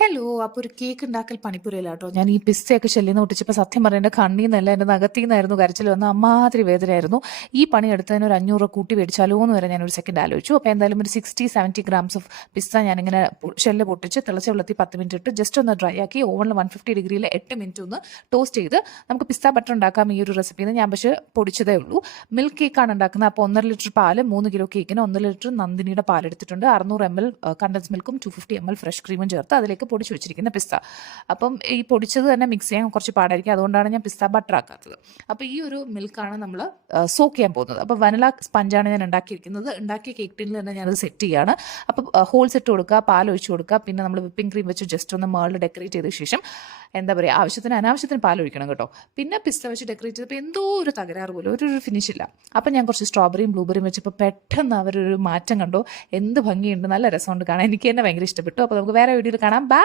Hello. അപ്പോൾ ഒരു cake ഉണ്ടാക്കൽ പണിപ്പുരയിലാട്ടോ. ഞാൻ ഈ പിസ്സയൊക്കെ ഷെല്ലിന്ന് പൊട്ടിച്ചപ്പോൾ സത്യം പറഞ്ഞാൽ എൻ്റെ കണ്ണീന്നല്ല എൻ്റെ നഖത്തീന്നായിരുന്നു കരച്ചിൽ വന്ന് അമ്മാതിരി വേദനയായിരുന്നു. ഈ പണി എടുത്തതിന് ഒരു 500 രൂപ കൂട്ടി മേടിച്ചാലോ എന്ന് വരെ ഞാനൊരു സെക്കൻഡ് ആലോചിച്ചു. അപ്പോൾ എന്തായാലും ഒരു 60-70 ഗ്രാംസ് ഓഫ് പിസ്സ ഞാനിങ്ങനെ ഷെല്ല് പൊട്ടിച്ച് തിളച്ച വെള്ളത്തിൽ 10 മിനിറ്റ് ഇട്ട് ജസ്റ്റ് ഒന്ന് ഡ്രൈ ആക്കി ഓവനിൽ 150 ഡിഗ്രിയിൽ 8 മിനിറ്റ് ഒന്ന് ടോസ്റ്റ് ചെയ്ത് നമുക്ക് പിസ്സ ബട്ടർ ഉണ്ടാക്കാം. ഈ ഒരു റെസിപ്പിന്ന് ഞാൻ പക്ഷേ പൊടിച്ചതേ ഉള്ളൂ. മിൽക്ക് കേക്കാണ് ഉണ്ടാക്കുന്നത്. അപ്പോൾ 1.5 ലിറ്റർ പാല്, 3 കിലോ കേക്കിന് 1 ലിറ്റർ നന്ദിനിയുടെ പാലെടുത്തിട്ടുണ്ട്. 600 ml കണ്ടൻസ് മിൽക്കും 250 ml ഫ്രഷ് ക്രീമും ചേർത്ത് അതിലേക്ക് പൊടിച്ച് വെച്ചിരിക്കുന്ന പിസ്സ. അപ്പം ഈ പൊടിച്ചത് തന്നെ മിക്സ് ചെയ്യാൻ കുറച്ച് പാടായിരിക്കും. അതുകൊണ്ടാണ് ഞാൻ പിസ്സ ബട്ടർ ആക്കാത്തത്. അപ്പോൾ ഈ ഒരു മിൽക്കാണ് നമ്മൾ സോക്ക് ചെയ്യാൻ പോകുന്നത്. അപ്പോൾ വനില സ്പഞ്ചാണ് ഞാൻ ഉണ്ടാക്കിയിരിക്കുന്നത്. ഉണ്ടാക്കിയ കേക്ക് ടിന്നിൽ തന്നെ ഞാനത് സെറ്റ് ചെയ്യുകയാണ്. അപ്പോൾ ഹോൾസ് ഇട്ട് കൊടുക്കുക, പാൽ ഒഴിച്ച് കൊടുക്കുക, പിന്നെ നമ്മൾ വിപ്പിംഗ് ക്രീം വെച്ച് ജസ്റ്റ് ഒന്ന് മേളിൽ ഡെക്കറേറ്റ് ചെയ്ത ശേഷം എന്താ പറയുക, ആവശ്യത്തിന് അനാവശ്യത്തിന് പാൽ ഒഴിക്കണം കേട്ടോ. പിന്നെ പിസ്ത വെച്ച് ഡെക്കറേറ്റ് ചെയ്തപ്പോൾ എന്തോ ഒരു തകരാറ് പോലും, ഒരു ഫിനിഷ് ഇല്ല. അപ്പം ഞാൻ കുറച്ച് സ്ട്രോബെറിയും ബ്ലൂബെറിയും വെച്ചപ്പോൾ പെട്ടെന്ന് അവരൊരു മാറ്റം കണ്ടോ. എന്ത് ഭംഗിയുണ്ട്, നല്ല രസമുണ്ട് കാണാൻ. എനിക്ക് തന്നെ ഭയങ്കര ഇഷ്ടപ്പെട്ടു. അപ്പോൾ നമുക്ക് വേറെ വീഡിയോയിൽ കാണാം. ബൈ.